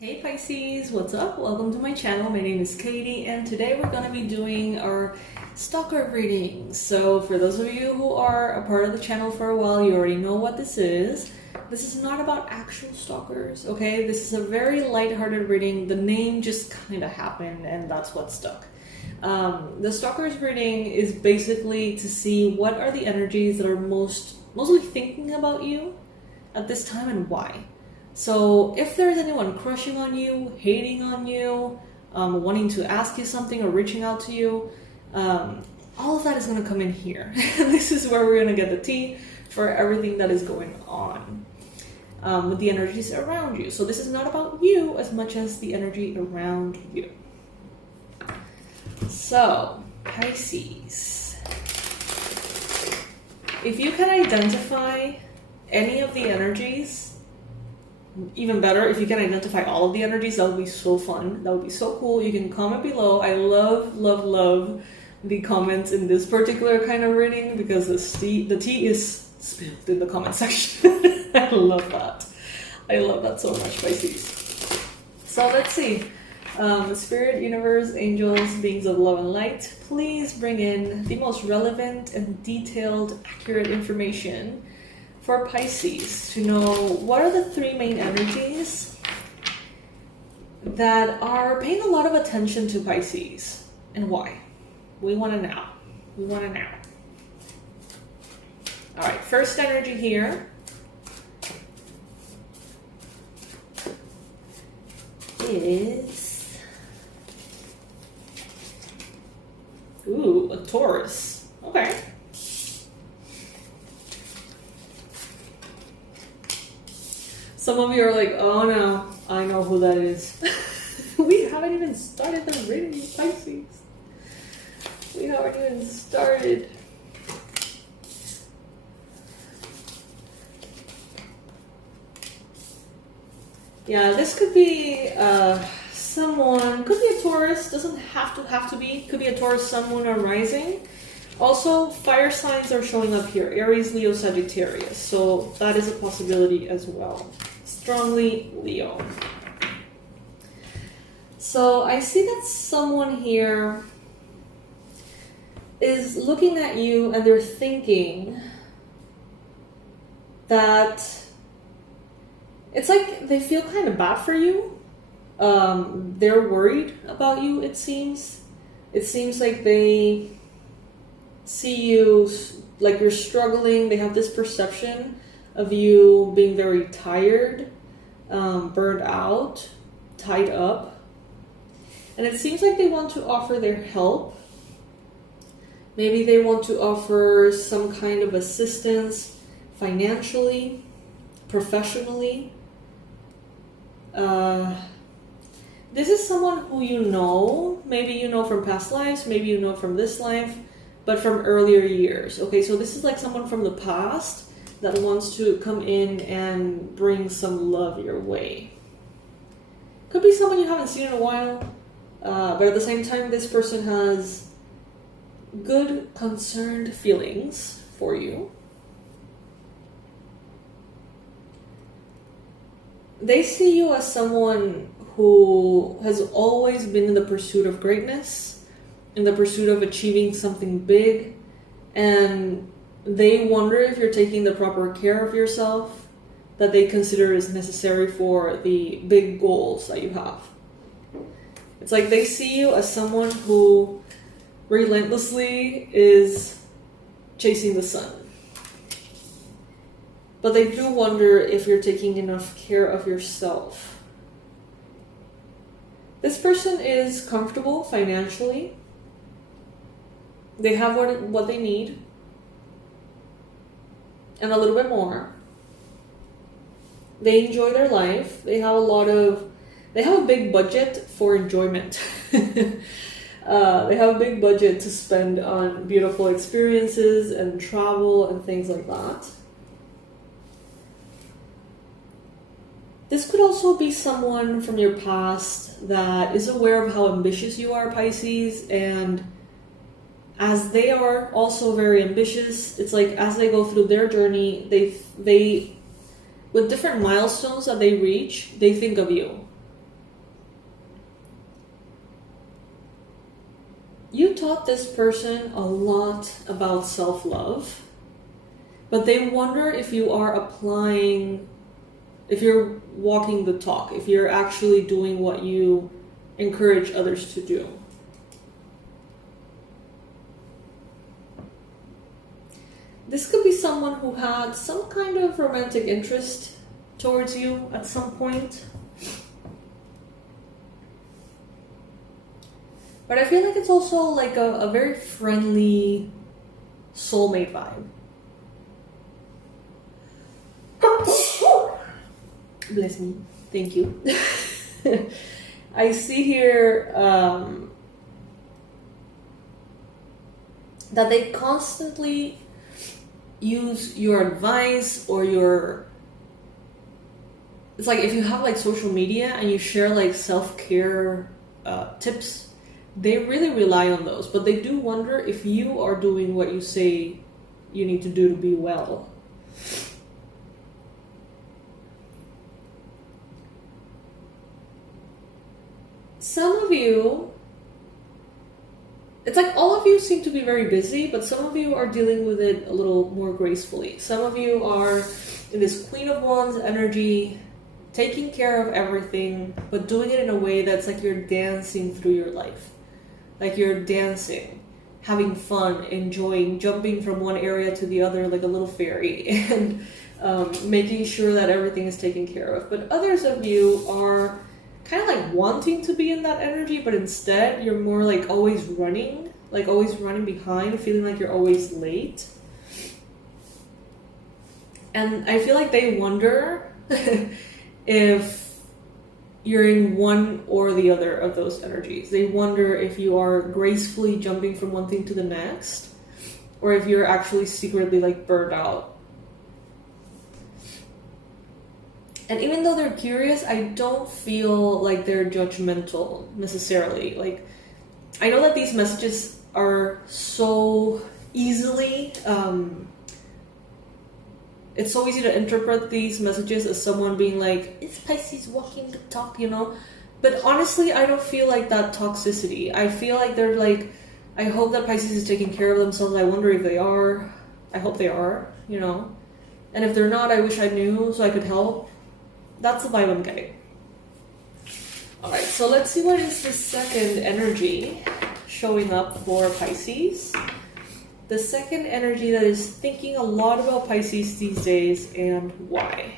Hey Pisces, what's up? Welcome to my channel. My name is Katie and today we're going to be doing our stalker reading. So for those of you who are a part of the channel for a while, you already know what this is. This is not about actual stalkers, okay? This is a very lighthearted reading. The name just kind of happened and that's what stuck. The stalkers reading is basically to see what are the energies that are mostly thinking about you at this time and why. So if there's anyone crushing on you, hating on you, wanting to ask you something or reaching out to you, all of that is going to come in here. This is where we're going to get the tea for everything that is going on with the energies around you. So this is not about you as much as the energy around you. So, Pisces, if you can identify any of the energies, even better, if you can identify all of the energies, that would be so fun. That would be so cool. You can comment below. I love the comments in this particular kind of reading because the tea is spilled in the comment section. I love that. I love that so much, Pisces. So let's see. Spirit, universe, angels, beings of love and light, please bring in the most relevant and detailed, accurate information for Pisces to know what are the three main energies that are paying a lot of attention to Pisces and why. We want to know. We want to know. All right, first energy here is a Taurus. Okay. Some of you are like, oh no, I know who that is. We haven't even started the reading, Pisces. We haven't even started. Yeah, this could be someone, could be a Taurus, doesn't have to be, could be a Taurus, sun, moon, or rising. Also, fire signs are showing up here, Aries, Leo, Sagittarius, so that is a possibility as well. Strongly Leo. So I see that someone here is looking at you and they're thinking that it's like they feel kind of bad for you. They're worried about you, it seems. It seems like they see you like you're struggling. They have this perception of you being very tired, burned out, tied up. And it seems like they want to offer their help. Maybe they want to offer some kind of assistance financially, professionally. This is someone who you know. Maybe you know from past lives, maybe you know from this life, but from earlier years. Okay, so this is like someone from the past that wants to come in and bring some love your way. Could be someone you haven't seen in a while, but at the same time, this person has good, concerned feelings for you. They see you as someone who has always been in the pursuit of greatness, in the pursuit of achieving something big, and they wonder if you're taking the proper care of yourself that they consider is necessary for the big goals that you have. It's like they see you as someone who relentlessly is chasing the sun. But they do wonder if you're taking enough care of yourself. This person is comfortable financially. They have what they need. And a little bit more. They enjoy their life. They have a big budget for enjoyment. They have a big budget to spend on beautiful experiences and travel and things like that. This could also be someone from your past that is aware of how ambitious you are, Pisces, and as they are also very ambitious, it's like as they go through their journey, they with different milestones that they reach, they think of you. You taught this person a lot about self-love, but they wonder if you are applying, if you're walking the talk, if you're actually doing what you encourage others to do. This could be someone who had some kind of romantic interest towards you at some point. But I feel like it's also like a very friendly soulmate vibe. Bless me. Thank you. I see here that they constantly use your advice or your... It's like if you have like social media and you share like self-care tips, they really rely on those, but they do wonder if you are doing what you say you need to do to be well. Some of you, it's like all of you seem to be very busy, but some of you are dealing with it a little more gracefully. Some of you are in this Queen of Wands energy, taking care of everything, but doing it in a way that's like you're dancing through your life. Like you're dancing, having fun, enjoying, jumping from one area to the other like a little fairy, and making sure that everything is taken care of. But others of you are kind of like wanting to be in that energy, but instead you're more like always running behind, feeling like you're always late. And I feel like they wonder if you're in one or the other of those energies. They wonder if you are gracefully jumping from one thing to the next, or if you're actually secretly like burned out. And even though they're curious, I don't feel like they're judgmental necessarily. Like, I know that these messages are so easily, it's so easy to interpret these messages as someone being like, it's Pisces walking the talk, you know? But honestly, I don't feel like that toxicity. I feel like they're like, I hope that Pisces is taking care of themselves. I wonder if they are. I hope they are, you know? And if they're not, I wish I knew so I could help. That's the vibe I'm getting. Alright, so let's see what is the second energy showing up for Pisces. The second energy that is thinking a lot about Pisces these days, and why.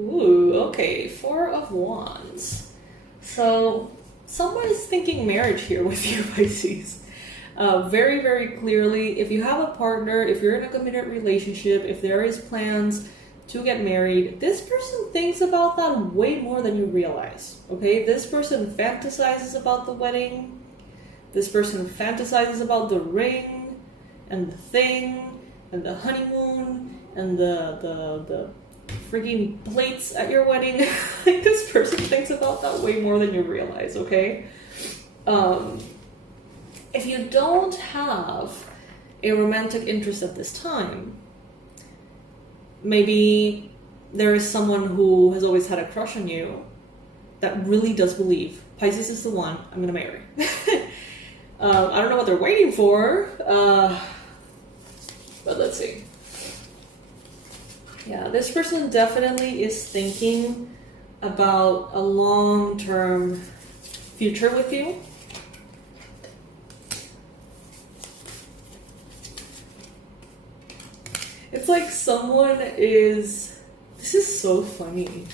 Ooh, okay, Four of Wands. So, someone is thinking marriage here with you, Pisces. Very, very clearly, if you have a partner, if you're in a committed relationship, if there is plans to get married, this person thinks about that way more than you realize, okay? This person fantasizes about the wedding. This person fantasizes about the ring, and the thing, and the honeymoon, and the freaking plates at your wedding. Like, this person thinks about that way more than you realize, okay? If you don't have a romantic interest at this time, maybe there is someone who has always had a crush on you that really does believe Pisces is the one I'm gonna marry. I don't know what they're waiting for, but let's see. Yeah, this person definitely is thinking about a long-term future with you. It's like someone is... This is so funny.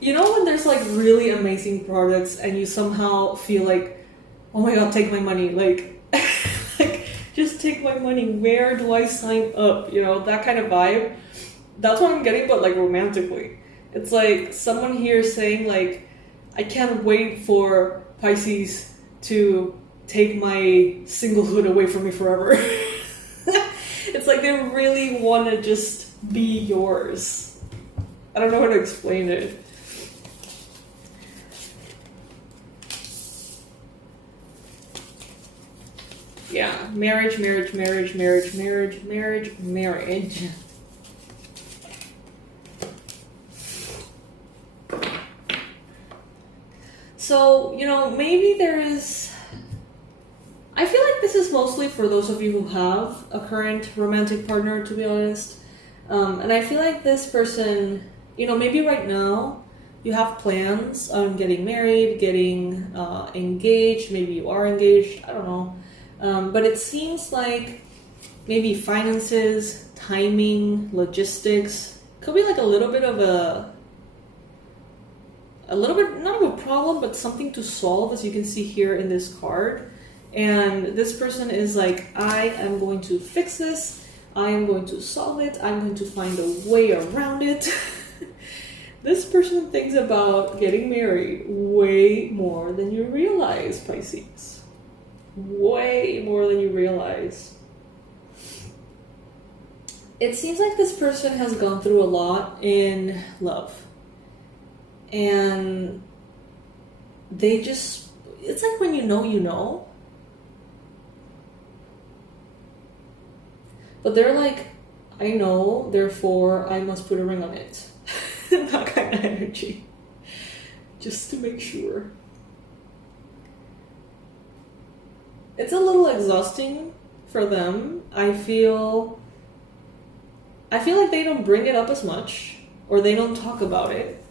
You know when there's like really amazing products and you somehow feel like, oh my god, take my money, like just take my money, where do I sign up? You know, that kind of vibe. That's what I'm getting, but like romantically. It's like someone here saying like, I can't wait for Pisces to take my singlehood away from me forever. It's like they really want to just be yours. I don't know how to explain it. Yeah, marriage. So, you know, maybe there is... I feel like this is mostly for those of you who have a current romantic partner, to be honest. And I feel like this person, you know, maybe right now you have plans on getting married, getting engaged. Maybe you are engaged. I don't know. But it seems like maybe finances, timing, logistics could be like a little bit, not of a problem, but something to solve, as you can see here in this card. And this person is like, I am going to fix this. I am going to solve it. I'm going to find a way around it. This person thinks about getting married way more than you realize, Pisces. Way more than you realize. It seems like this person has gone through a lot in love. And they just, it's like when you know. But they're like, I know, therefore I must put a ring on it. That kind of energy. Just to make sure. It's a little exhausting for them. I feel like they don't bring it up as much, or they don't talk about it.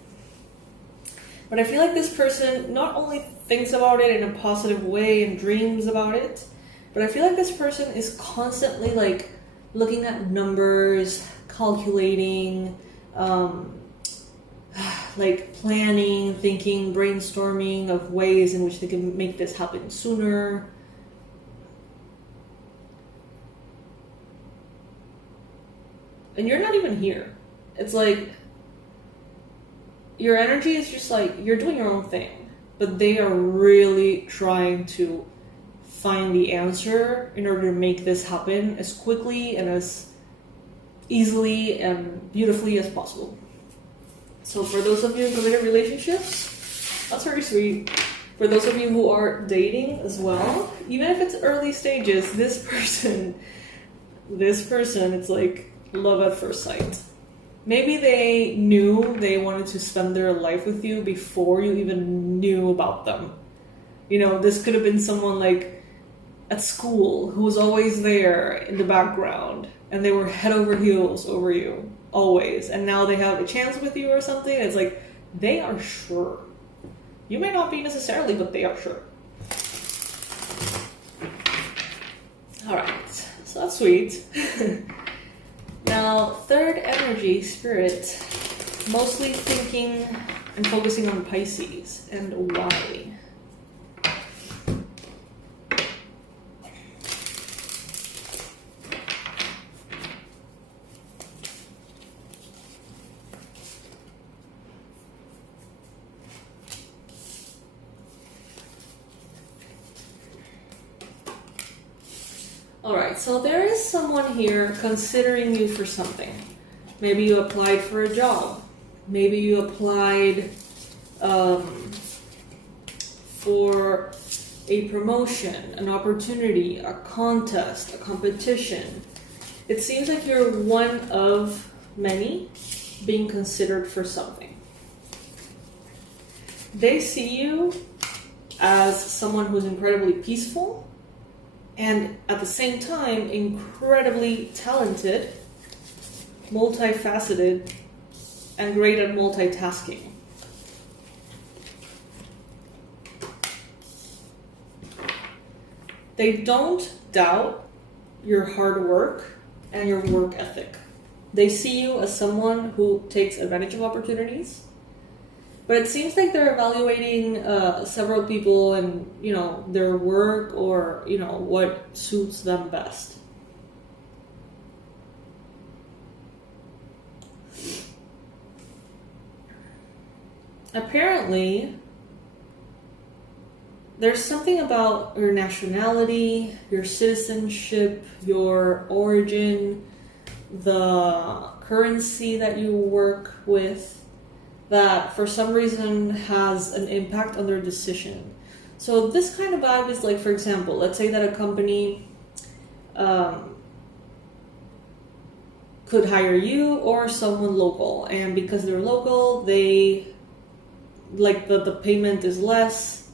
But I feel like this person not only thinks about it in a positive way and dreams about it, but I feel like this person is constantly like looking at numbers, calculating, like planning, thinking, brainstorming of ways in which they can make this happen sooner. And you're not even here. It's like your energy is just like you're doing your own thing, but they are really trying to find the answer in order to make this happen as quickly and as easily and beautifully as possible. So for those of you in committed relationships, that's very sweet. For those of you who are dating as well, even if it's early stages, this person, it's like love at first sight. Maybe they knew they wanted to spend their life with you before you even knew about them. You know, this could have been someone like at school who was always there in the background, and they were head over heels over you, always. And now they have a chance with you or something. It's like, they are sure. You may not be necessarily, but they are sure. All right, so that's sweet. Now, third energy, spirit, mostly thinking and focusing on Pisces and why. Alright, so there is someone here considering you for something. Maybe you applied for a job. Maybe you applied for a promotion, an opportunity, a contest, a competition. It seems like you're one of many being considered for something. They see you as someone who's incredibly peaceful, and at the same time, incredibly talented, multifaceted, and great at multitasking. They don't doubt your hard work and your work ethic. They see you as someone who takes advantage of opportunities. But it seems like they're evaluating several people and, you know, their work or, you know, what suits them best. Apparently, there's something about your nationality, your citizenship, your origin, the currency that you work with, that for some reason has an impact on their decision. So this kind of vibe is like, for example, let's say that a company could hire you or someone local, and because they're local, they like the payment is less,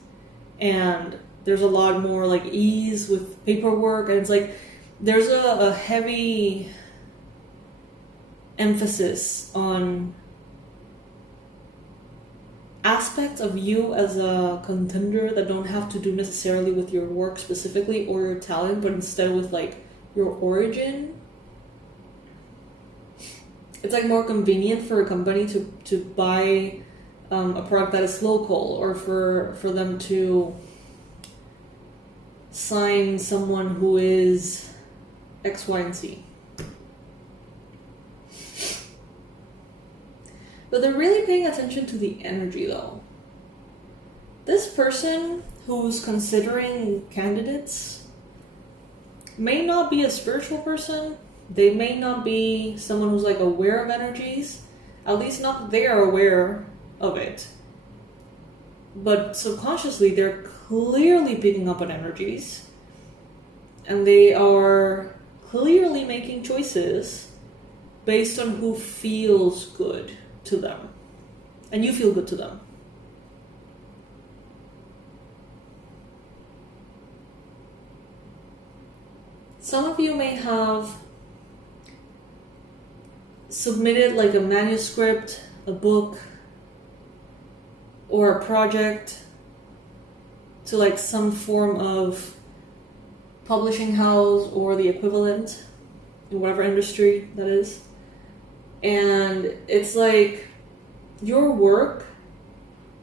and there's a lot more like ease with paperwork, and it's like there's a heavy emphasis on aspects of you as a contender that don't have to do necessarily with your work specifically or your talent, but instead with like your origin. It's like more convenient for a company to buy a product that is local, or for them to sign someone who is X, Y, and Z. But they're really paying attention to the energy though. This person who's considering candidates may not be a spiritual person. They may not be someone who's like aware of energies. At least not that they are aware of it. But subconsciously they're clearly picking up on energies. And they are clearly making choices based on who feels good to them. And you feel good to them. Some of you may have submitted like a manuscript, a book, or a project to like some form of publishing house or the equivalent in whatever industry that is. And it's like your work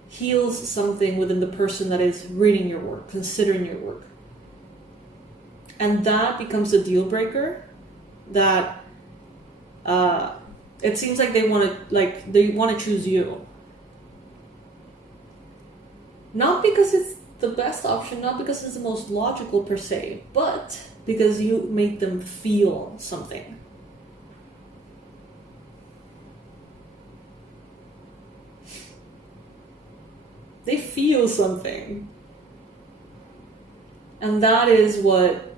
heals something within the person that is reading your work, considering your work. And that becomes a deal breaker that it seems like they want to choose you. Not because it's the best option, not because it's the most logical per se, but because you make them feel something. They feel something. And that is what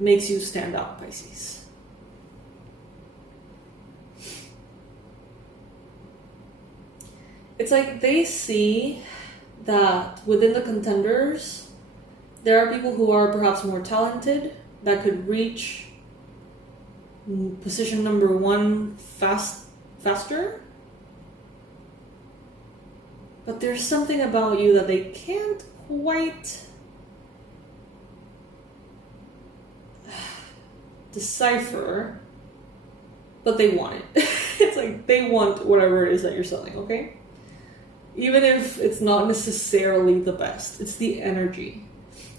makes you stand out, Pisces. It's like they see that within the contenders, there are people who are perhaps more talented that could reach position number 1 faster. But there's something about you that they can't quite decipher, but they want it. It's like they want whatever it is that you're selling, okay? Even if it's not necessarily the best, it's the energy.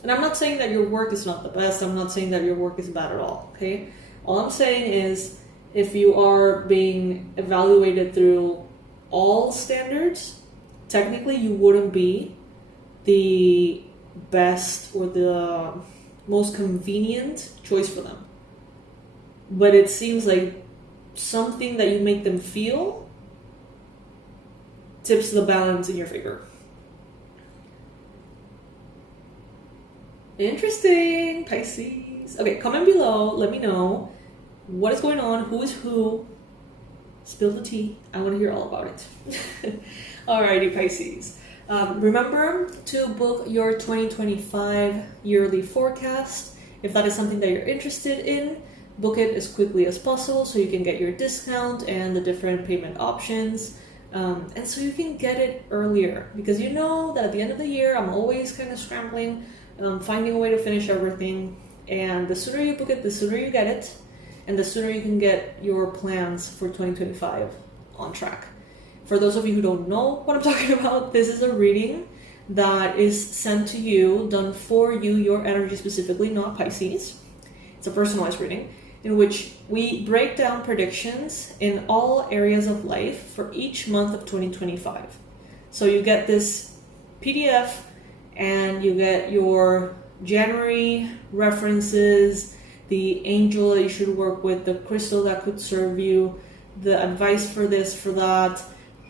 And I'm not saying that your work is not the best. I'm not saying that your work is bad at all, okay? All I'm saying is if you are being evaluated through all standards, technically you wouldn't be the best or the most convenient choice for them. But it seems like something that you make them feel tips the balance in your favor. Interesting, Pisces. Okay, comment below. Let me know what is going on, who is who. Spill the tea. I want to hear all about it. Alrighty, Pisces. Remember to book your 2025 yearly forecast. If that is something that you're interested in, book it as quickly as possible so you can get your discount and the different payment options. And so you can get it earlier, because you know that at the end of the year, I'm always kind of scrambling, finding a way to finish everything. And the sooner you book it, the sooner you get it, and the sooner you can get your plans for 2025 on track. For those of you who don't know what I'm talking about, this is a reading that is sent to you, done for you, your energy specifically, not Pisces. It's a personalized reading in which we break down predictions in all areas of life for each month of 2025. So you get this PDF, and you get your January references, the angel that you should work with, the crystal that could serve you, the advice for this, for that,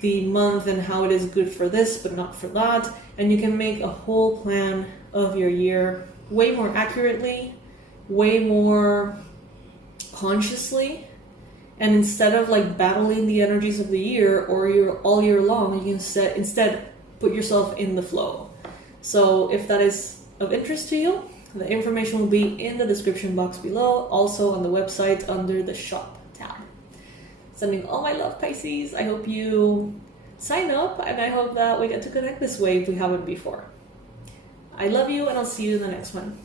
the month and how it is good for this but not for that, and you can make a whole plan of your year way more accurately, way more consciously, and instead of like battling the energies of the year or all year long, you can instead put yourself in the flow. So if that is of interest to you, the information will be in the description box below, also on the website under the shop tab. Sending all my love, Pisces. I hope you sign up, and I hope that we get to connect this way if we haven't before. I love you, and I'll see you in the next one.